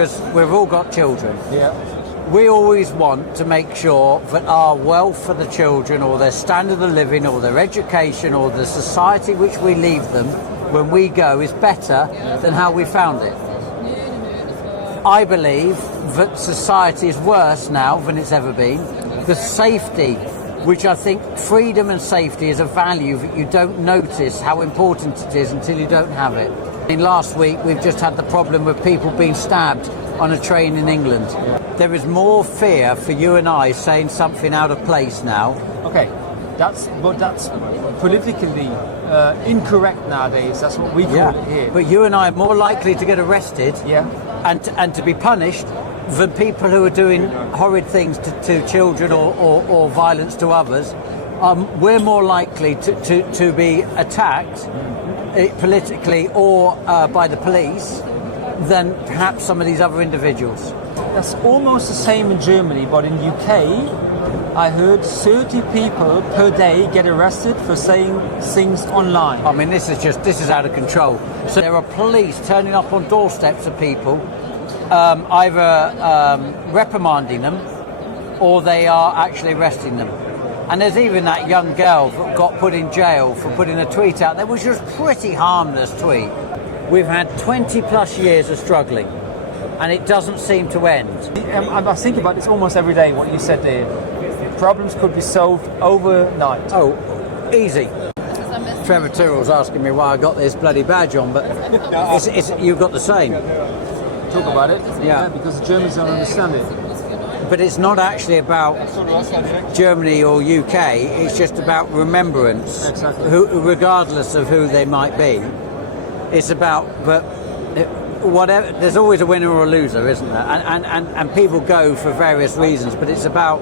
because we've all got children. Yeah. We always want to make sure that our wealth for the children, or their standard of living, or their education, or the society which we leave them when we go is better than how we found it. I believe that society is worse now than it's ever been. The safety, which I think freedom and safety is a value that you don't notice how important it is until you don't have it. Last week we've just had the problem of people being stabbed on a train in England. There is more fear for you and I saying something out of place now. Okay, that's politically incorrect nowadays. That's what we call it here. But you and I are more likely to get arrested and to be punished than people who are doing horrid things to children or violence to others. We're more likely to be attacked politically or by the police than perhaps some of these other individuals. That's almost the same in Germany, but in UK, I heard 30 people per day get arrested for saying things online. I mean, this is out of control. So there are police turning up on doorsteps of people, either reprimanding them or they are actually arresting them. And there's even that young girl that got put in jail for putting a tweet out there, which was a pretty harmless tweet. We've had 20 plus years of struggling, and it doesn't seem to end. I think about this almost every day, what you said there. Problems could be solved overnight. Oh, easy. Trevor Tyrrell's asking me why I got this bloody badge on, but you've got the same. Talk about it. Yeah. Because the Germans don't understand it. But it's not actually about Germany or UK, it's just about remembrance, exactly. Regardless of who they might be. It's about, but whatever, there's always a winner or a loser, isn't there? And people go for various reasons, but it's about,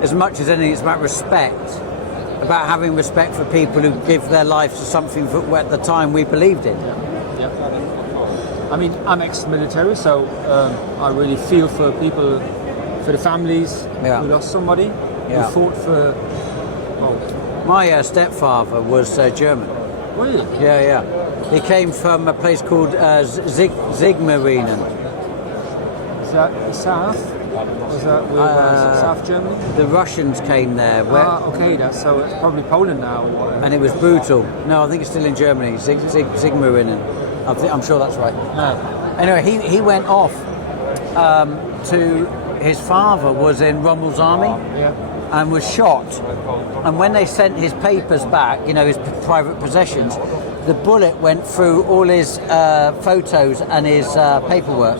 as much as anything, it's about respect, about having respect for people who give their lives to something that at the time we believed in. Yeah. I mean, I'm ex-military, so I really feel for people, for the families who lost somebody, who fought for... My stepfather was German. Really? Yeah. He came from a place called Sigmaringen. Is that the south? Was that South Germany? The Russians came there. Okay, so it's probably Poland now. And it was brutal. No, I think it's still in Germany. Sigmaringen. I'm sure that's right. No. Anyway, he went off to... His father was in Rommel's army and was shot. And when they sent his papers back, his private possessions, the bullet went through all his photos and his paperwork,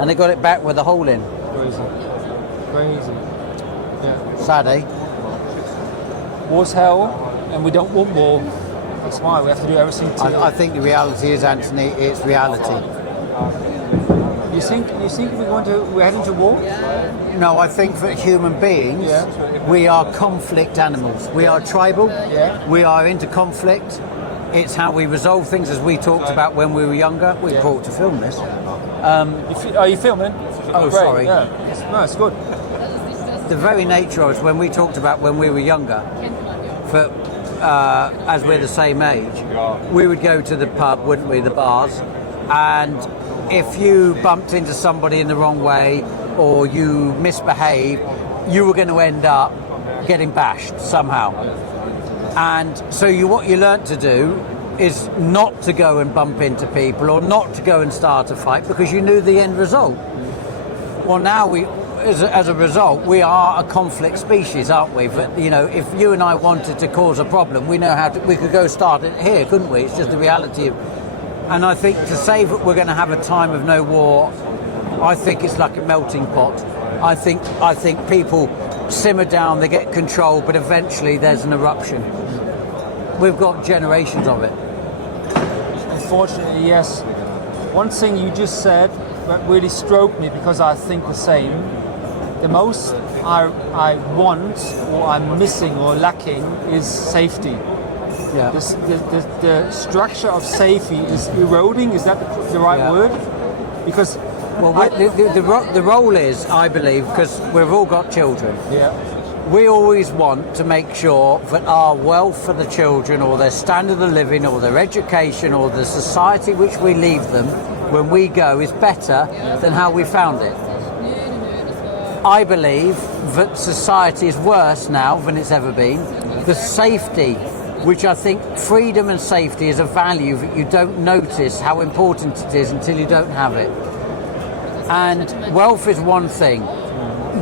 and they got it back with a hole in. Crazy. Yeah. Sad, eh? War's hell, and we don't want war. That's why we have to do everything I think the reality is, Anthony, it's reality. You think we're heading to war? No, I think that human beings, we are conflict animals. We are tribal. We are into conflict. It's how we resolve things, as we talked about when we were younger. We brought to film this. Are you filming? Oh, great. Sorry. Yeah. No, it's good. The very nature of it, when we talked about when we were younger, as we're the same age, we would go to the pub, wouldn't we, the bars, and if you bumped into somebody in the wrong way or you misbehaved, you were going to end up getting bashed somehow. And so what you learnt to do is not to go and bump into people or not to go and start a fight because you knew the end result. Well, now as a result, we are a conflict species, aren't we? But, if you and I wanted to cause a problem, we know we could go start it here, couldn't we? It's just the reality of... And I think to say that we're going to have a time of no war, I think it's like a melting pot. I think people simmer down, they get control, but eventually there's an eruption. We've got generations of it. Unfortunately, yes. One thing you just said that really stroked me because I think the same. The most I want or I'm missing or lacking is safety. Yeah. The structure of safety is eroding. Is that the right word? Because the role is, I believe, because we've all got children. We always want to make sure that our wealth for the children, or their standard of living, or their education, or the society which we leave them when we go is better than how we found it. I believe that society is worse now than it's ever been. The safety, which I think freedom and safety is a value that you don't notice how important it is until you don't have it. And wealth is one thing,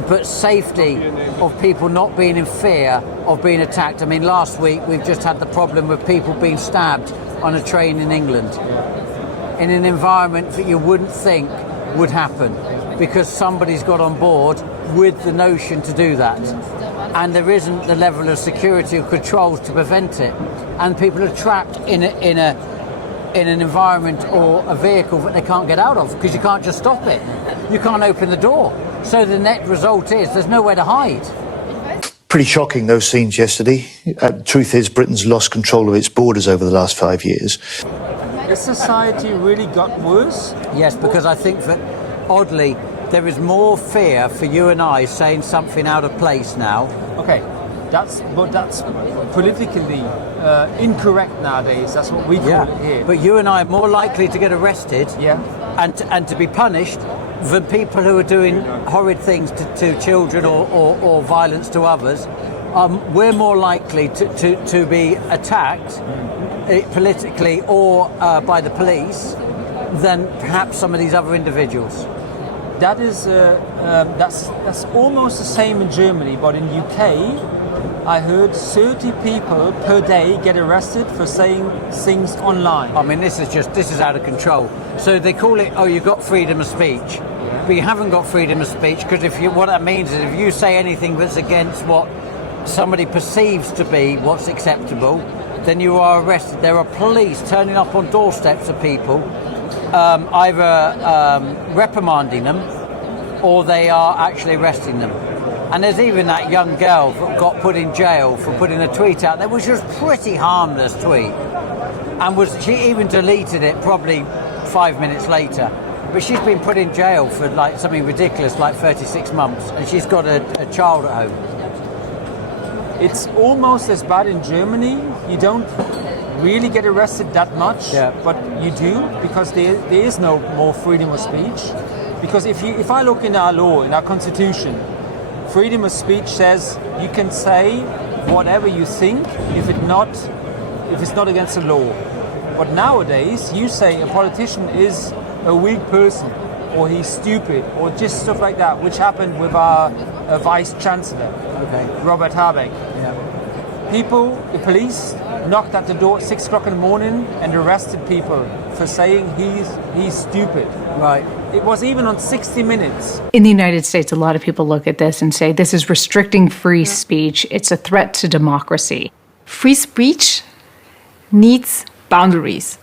but safety of people not being in fear of being attacked. I mean, last week we've just had the problem of people being stabbed on a train in England in an environment that you wouldn't think would happen because somebody's got on board with the notion to do that. And there isn't the level of security or controls to prevent it. And people are trapped in an environment or a vehicle that they can't get out of because you can't just stop it. You can't open the door. So the net result is there's nowhere to hide. Pretty shocking, those scenes yesterday. Truth is, Britain's lost control of its borders over the last 5 years. Has society really got worse? Yes, because I think that, oddly, there is more fear for you and I saying something out of place now. Okay, that's politically incorrect nowadays. That's what we call it here. But you and I are more likely to get arrested and to be punished than people who are doing horrid things to children or violence to others. We're more likely to be attacked politically or by the police than perhaps some of these other individuals. That is that's almost the same in Germany, but in UK, I heard 30 people per day get arrested for saying things online. I mean, this is out of control. So they call it, you've got freedom of speech, but you haven't got freedom of speech because what that means is if you say anything that's against what somebody perceives to be what's acceptable, then you are arrested. There are police turning up on doorsteps of people, either reprimanding them or they are actually arresting them. And there's even that young girl that got put in jail for putting a tweet out there, which was a pretty harmless tweet. And she even deleted it probably 5 minutes later. But she's been put in jail for like something ridiculous, like 36 months, and she's got a child at home. It's almost as bad in Germany. You don't really get arrested that much, but you do because there is no more freedom of speech. Because if I look in our law, in our constitution, freedom of speech says you can say whatever you think if it's not against the law. But nowadays, you say a politician is a weak person, or he's stupid, or just stuff like that, which happened with our Vice Chancellor, Robert Habeck. The police knocked at the door at 6 o'clock in the morning and arrested people for saying he's stupid. Right. It was even on 60 Minutes. In the United States, a lot of people look at this and say this is restricting free speech. It's a threat to democracy. Free speech needs boundaries.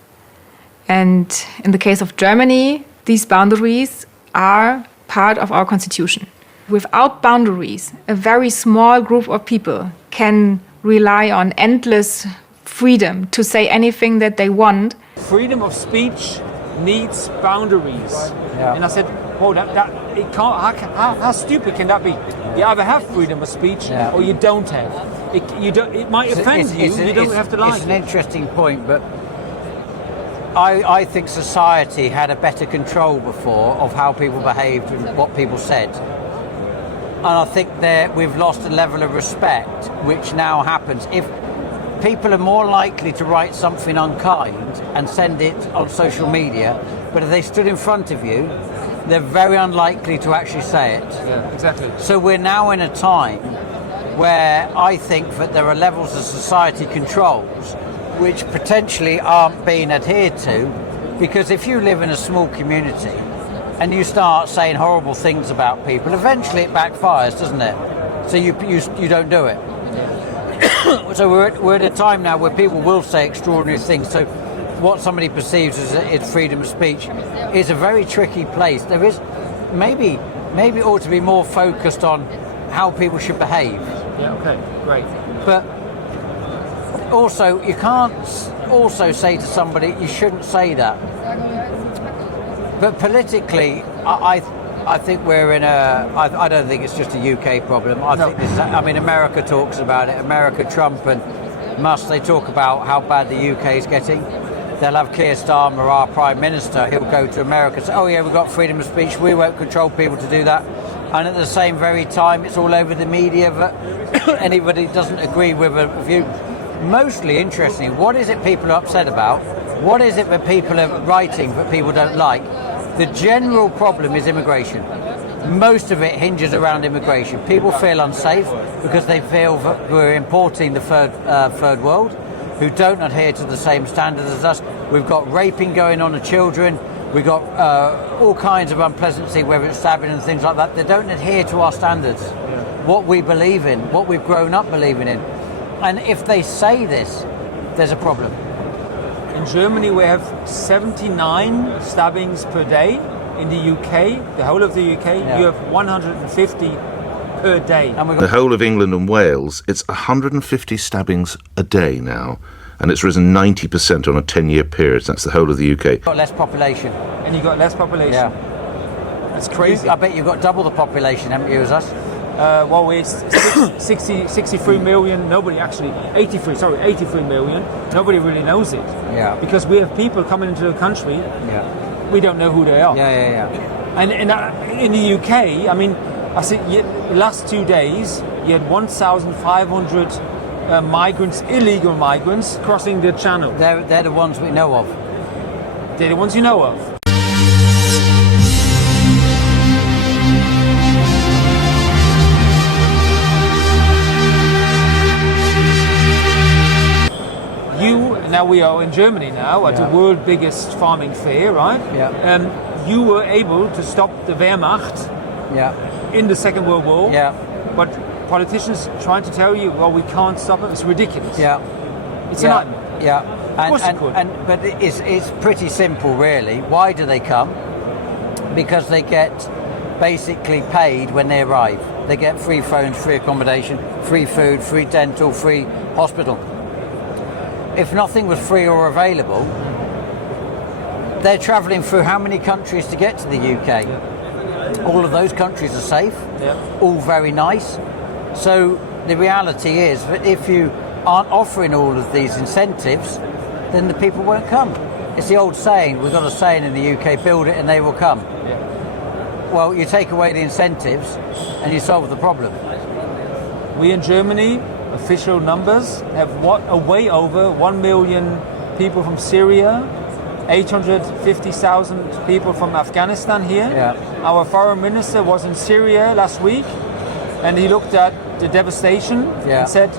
And in the case of Germany, these boundaries are part of our constitution. Without boundaries, a very small group of people can rely on endless freedom to say anything that they want. Freedom of speech needs boundaries. And I said, "Whoa, it can't. How stupid can that be? You either have freedom of speech or you don't have. It might offend you. You don't have to like it." It's an interesting point, but I think society had a better control before of how people behaved and what people said. And I think that we've lost a level of respect, which now happens. If people are more likely to write something unkind and send it on social media, but if they stood in front of you, they're very unlikely to actually say it. Yeah, exactly. So we're now in a time where I think that there are levels of society controls which potentially aren't being adhered to, because if you live in a small community and you start saying horrible things about people, eventually it backfires, doesn't it? So you don't do it. So we're at a time now where people will say extraordinary things. So what somebody perceives as freedom of speech is a very tricky place. There is maybe it ought to be more focused on how people should behave. Yeah. Okay. Great. But also, you can't also say to somebody you shouldn't say that. But politically, I think we're in I don't think it's just a UK problem. I mean, America talks about it. America, Trump and Musk, they talk about how bad the UK is getting. they'll have Keir Starmer, our Prime Minister, he'll go to America and say, oh yeah, we've got freedom of speech, we won't control people to do that. And at the same very time, it's all over the media that anybody doesn't agree with a view. Mostly interesting, what is it people are upset about? What is it that people are writing that people don't like? The general problem is immigration. Most of it hinges around immigration. People feel unsafe because they feel that we're importing the third world, who don't adhere to the same standards as us. We've got raping going on of children. We've got all kinds of unpleasantness, whether it's stabbing and things like that. They don't adhere to our standards, what we believe in, what we've grown up believing in. And if they say this, there's a problem. In Germany, we have 79 stabbings per day. In the UK, the whole of the UK, you have 150 per day. And we've The got whole of England and Wales, it's 150 stabbings a day now, and it's risen 90% on a 10-year period. That's the whole of the UK. less population. And you got less population. Yeah. That's crazy. I bet you've got double the population, haven't you, as us? Well, we're 63 million, 83 million. Nobody really knows it. Yeah. Because we have people coming into the country, Yeah. we don't know who they are. Yeah. And in the UK, I mean, I think the last 2 days, you had 1,500 migrants, illegal migrants, crossing the channel. They're the ones we know of. They're the ones you know of. Now we are in Germany now at the world biggest farming fair, right? Yeah. You were able to stop the Wehrmacht Yeah. in the Second World War. Yeah. But politicians trying to tell you, well, we can't stop it. It's ridiculous. Yeah. It's a nightmare. Yeah. Of course it could. But it's pretty simple, really. Why do they come? Because they get basically paid when they arrive. They get free phones, free accommodation, free food, free dental, free hospital. If nothing was free or available, they're travelling through how many countries to get to the UK? All of those countries are safe, all very nice. So the reality is that if you aren't offering all of these incentives, then the people won't come. It's the old saying, we've got a saying in the UK, build it and they will come. Well, you take away the incentives and you solve the problem. We in Germany, official numbers, have way over 1 million people from Syria, 850,000 people from Afghanistan here. Yeah. Our foreign minister was in Syria last week and he looked at the devastation and said,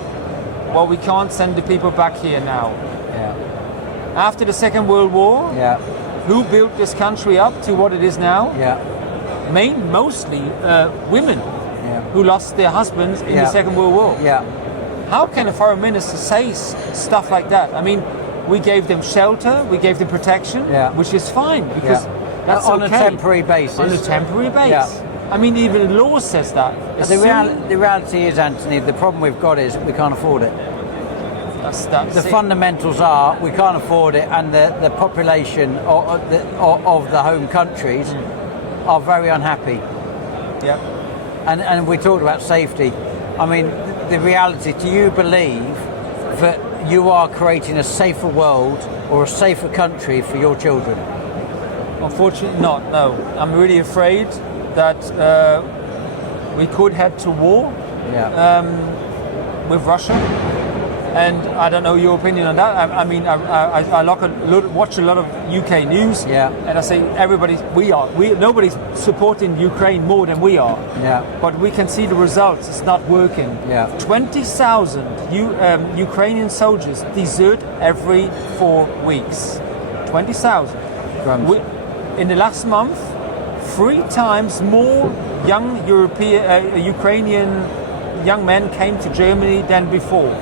well, we can't send the people back here now. Yeah. After the Second World War, who built this country up to what it is now? Yeah. Mostly women who lost their husbands in the Second World War. Yeah. How can a foreign minister say stuff like that? I mean, we gave them shelter, we gave them protection, which is fine because that's on okay. a temporary basis. On a temporary basis. I mean, even the law says that. The reality is, Anthony, the problem we've got is we can't afford it. That's the it. Fundamentals are we can't afford it, and the population of the home countries are very unhappy. Yeah. And we talked about safety. I mean, the reality, do you believe that you are creating a safer world or a safer country for your children? Unfortunately not, no. I'm really afraid that we could head to war with Russia. And I don't know your opinion on that. I mean, I watch a lot of UK news, and I say nobody's supporting Ukraine more than we are. Yeah. But we can see the results. It's not working. Yeah. 20,000 Ukrainian soldiers desert every 4 weeks. 20,000. In the last month, 3 times more young Ukrainian young men came to Germany than before.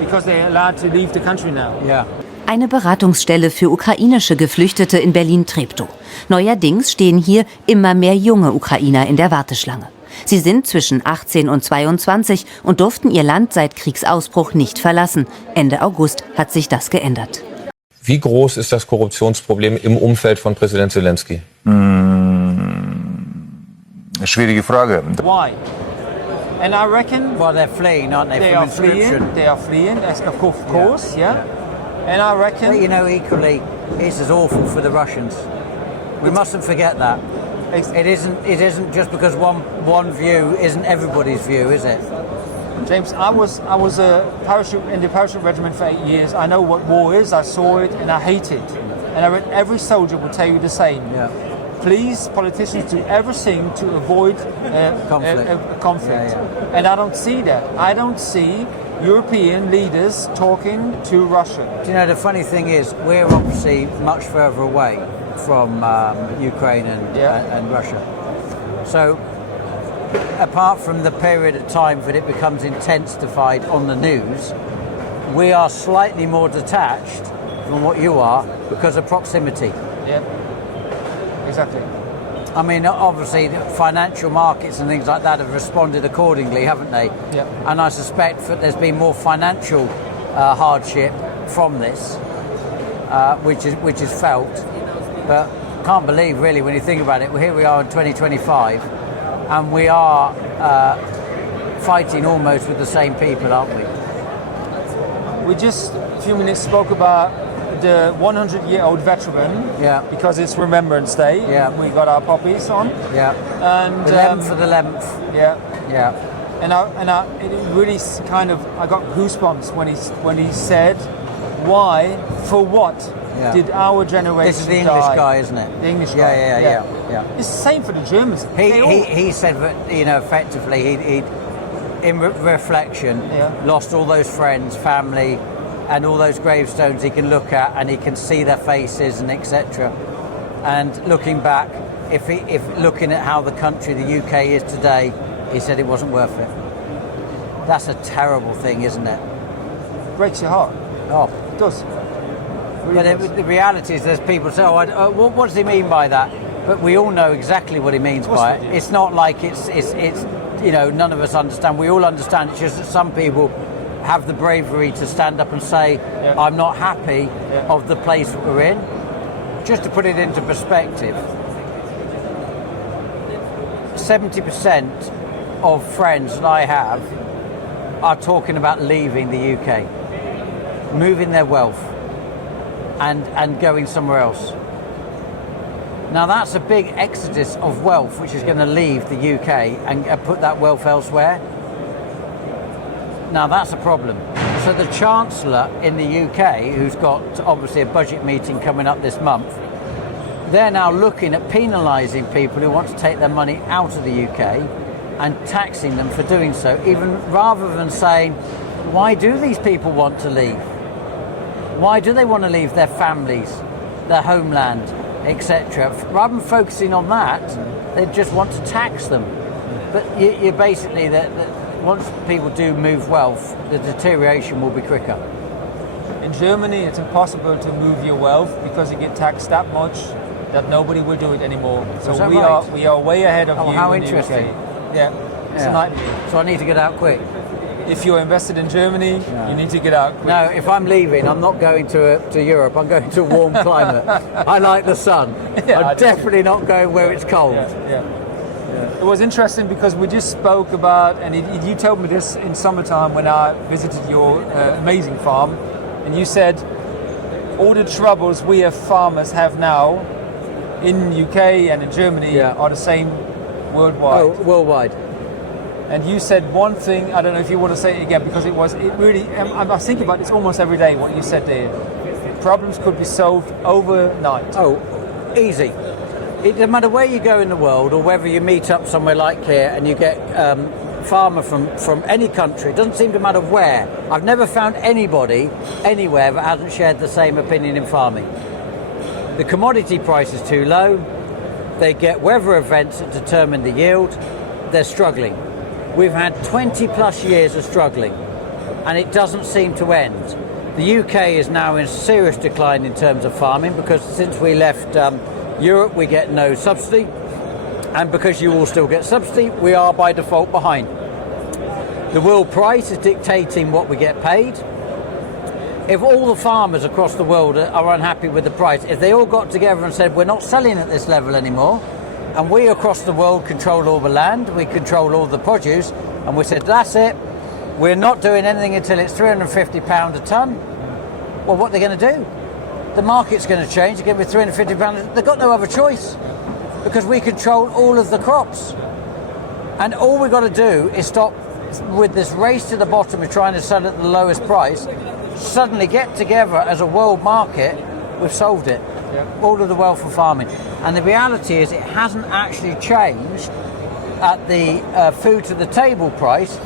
Because they're allowed to leave the country now. Yeah. Eine Beratungsstelle für ukrainische Geflüchtete in Berlin-Treptow. Neuerdings stehen hier immer mehr junge Ukrainer in der Warteschlange. Sie sind zwischen 18 und 22 und durften ihr Land seit Kriegsausbruch nicht verlassen. Ende August hat sich das geändert. Wie groß ist das Korruptionsproblem im Umfeld von Präsident Zelensky? Schwierige Frage. Why? And I reckon... Well, they're fleeing, aren't they, from inscription? They are fleeing, of course, yeah. And I reckon... But, you know, equally, it's as awful for the Russians. We mustn't forget that. It isn't just because one view isn't everybody's view, is it? James, I was a in the parachute regiment for 8 years. I know what war is. I saw it and I hate it. And I read every soldier will tell you the same. Yeah. Please, politicians, do everything to avoid Conflict. a conflict. Yeah. And I don't see that. I don't see European leaders talking to Russia. Do you know, the funny thing is, we're obviously much further away from Ukraine and Russia. So, apart from the period of time that it becomes intensified on the news, we are slightly more detached from what you are because of proximity. Yeah, exactly. I mean, obviously, the financial markets and things like that have responded accordingly, haven't they? Yeah. And I suspect that there's been more financial hardship from this, which is felt. But can't believe, really, when you think about it, here we are in 2025, and we are fighting almost with the same people, aren't we? We just a few minutes spoke about the 100-year-old veteran. Yeah. Because it's Remembrance Day. Yeah. We got our poppies on. Yeah. And The 11th for the 11th. yeah. Yeah. And it really kind of, I got goosebumps when he said, why, for what Yeah. did our generation This is the English die? guy, isn't it? The English guy. Yeah. It's the same for the Germans. They all- He said that, you know, effectively he'd in reflection Yeah. lost all those friends, family, and all those gravestones he can look at and he can see their faces and etc. And looking back, if looking at how the country, the UK, is today, he said it wasn't worth it. That's a terrible thing, isn't it? breaks your heart. Oh. It does. Really But does. the reality is, there's people say, what does he mean by that? But we all know exactly what he means course by we it. do. It's not like it's you know, none of us understand. We all understand. It's just that some people have the bravery to stand up and say, Yeah. I'm not happy Yeah. of the place that we're in. Just to put it into perspective, 70% of friends that I have are talking about leaving the UK, moving their wealth and going somewhere else. Now that's a big exodus of wealth which is going to leave the UK and put that wealth elsewhere. Now that's a problem. So the Chancellor in the UK, who's got obviously a budget meeting coming up this month, they're now looking at penalising people who want to take their money out of the UK and taxing them for doing so, even rather than saying, why do these people want to leave? Why do they want to leave their families, their homeland, etc.? Rather than focusing on that, they just want to tax them. But you basically, that once people do move wealth, the deterioration will be quicker. In Germany, it's impossible to move your wealth because you get taxed that much that nobody will do it anymore. So Is that we right? we are way ahead of Oh, you how in the interesting. UK. Yeah, it's a nightmare. So I need to get out quick. If you're invested in Germany, you need to get out quick. No, if I'm leaving, I'm not going to Europe. I'm going to a warm climate. I like the sun. Yeah, I I'm do. definitely not going where it's cold. Yeah. It was interesting because we just spoke about, and you told me this in summertime when I visited your amazing farm, and you said all the troubles we as farmers have now in UK and in Germany Yeah. are the same worldwide. Oh, worldwide. And you said one thing, I don't know if you want to say it again, because it really, I was thinking about this almost every day, what you said there. Problems could be solved overnight. Oh, easy. It doesn't matter where you go in the world or whether you meet up somewhere like here and you get farmer from any country. It doesn't seem to matter where. I've never found anybody anywhere that hasn't shared the same opinion in farming. The commodity price is too low. They get weather events that determine the yield. They're struggling. We've had 20 plus years of struggling and it doesn't seem to end. The UK is now in serious decline in terms of farming because since we left Europe we get no subsidy, and because you all still get subsidy we are by default behind. The world price is dictating what we get paid. If all the farmers across the world are unhappy with the price, if they all got together and said we're not selling at this level anymore, and we across the world control all the land, we control all the produce, and we said that's it, we're not doing anything until it's £350 a tonne, well, what are they going to do? the market's going to change. It's going to be £350. They've got no other choice because we control all of the crops. And all we've got to do is stop with this race to the bottom of trying to sell at the lowest price. Suddenly get together as a world market, we've solved it. All of the wealth of farming. And the reality is it hasn't actually changed at the food to the table price,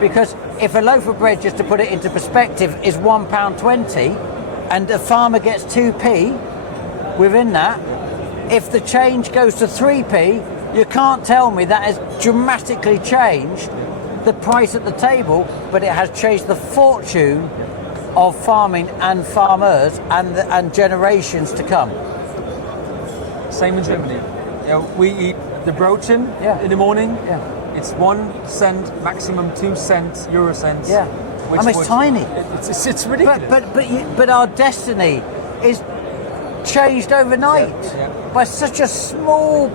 because if a loaf of bread, just to put it into perspective, is £1.20 and a farmer gets 2p within that, if the change goes to 3p, you can't tell me that has dramatically changed the price at the table, but it has changed the fortune of farming and farmers and generations to come. Same in Germany. You know, we eat the Brötchen in the morning. Yeah. It's 1 cent, maximum 2 cents, euro cents. Yeah. I mean, it's tiny. It's ridiculous. But our destiny is changed overnight by such a small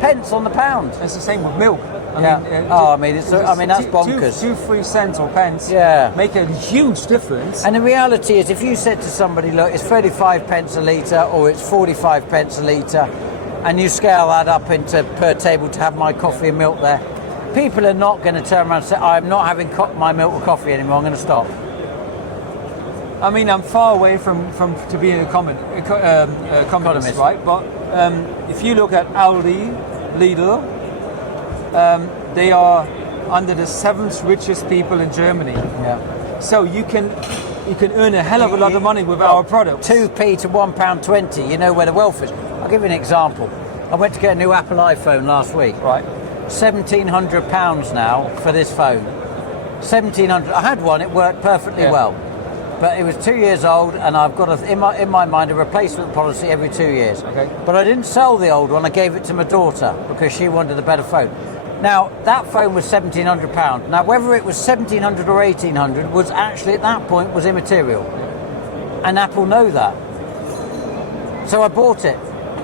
pence on the pound. It's the same with milk. I mean, that's bonkers. 2-3 cents or pence make a huge difference. And the reality is, if you said to somebody, look, it's 35 pence a litre or it's 45 pence a litre, and you scale that up into per table to have my coffee and milk there, people are not going to turn around and say, I'm not having my milk or coffee anymore, I'm going to stop. I mean, I'm far away from to being a economist, right? But if you look at Aldi, Lidl, they are under the 7th richest people in Germany. Yeah. So you can earn a hell of a lot of money with our products. 2p to £1.20. You know where the wealth is. I'll give you an example. I went to get a new Apple iPhone last week. Right. £1,700 now for this phone. £1,700. I had one. It worked perfectly well, but it was 2 years old, and I've got in my mind a replacement policy every 2 years. Okay. But I didn't sell the old one. I gave it to my daughter because she wanted a better phone. Now, that phone was £1,700. Now, whether it was £1,700 or £1,800 was actually, at that point, was immaterial. And Apple know that. So I bought it.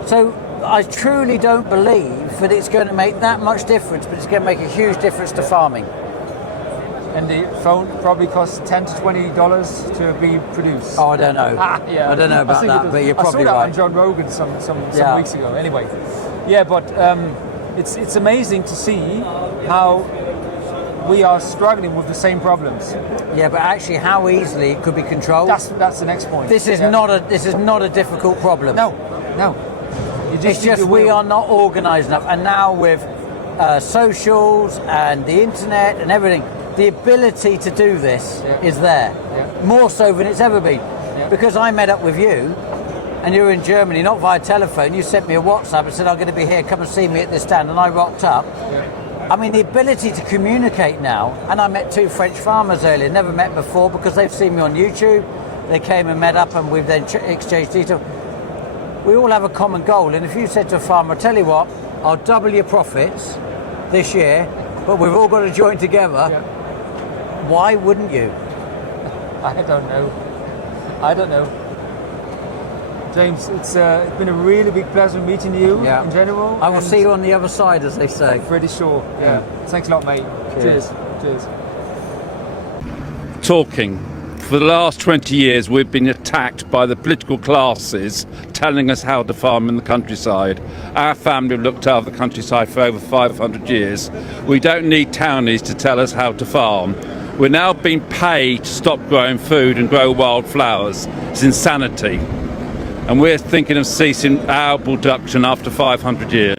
So I truly don't believe that it's going to make that much difference, but it's going to make a huge difference to farming. And the phone probably costs $10 to $20 to be produced. Oh, I don't know. Yeah. I don't know about that, but you're probably I saw that right. on John Rogan some weeks ago. Anyway, but it's amazing to see how we are struggling with the same problems. Yeah, but actually, how easily it could be controlled. That's the next point. This is not a difficult problem. No. It's just we are not organised enough, and now with socials and the internet and everything, the ability to do this is there, more so than it's ever been. Because I met up with you, and you were in Germany, not via telephone. You sent me a WhatsApp and said, I'm going to be here, come and see me at this stand, and I rocked up. I mean, the ability to communicate now, and I met 2 French farmers earlier, never met before, because they've seen me on YouTube. They came and met up, and we've then exchanged details. We all have a common goal, and if you said to a farmer, I tell you what, I'll double your profits this year, but we've all got to join together, why wouldn't you? I don't know. James, it's been a really big pleasure meeting you in general. I will see you on the other side, as they say. Pretty sure. Yeah. Thanks a lot, mate. Cheers. Talking. For the last 20 years, we've been attacked by the political classes telling us how to farm in the countryside. Our family have looked after the countryside for over 500 years. We don't need townies to tell us how to farm. We're now being paid to stop growing food and grow wildflowers. It's insanity. And we're thinking of ceasing our production after 500 years.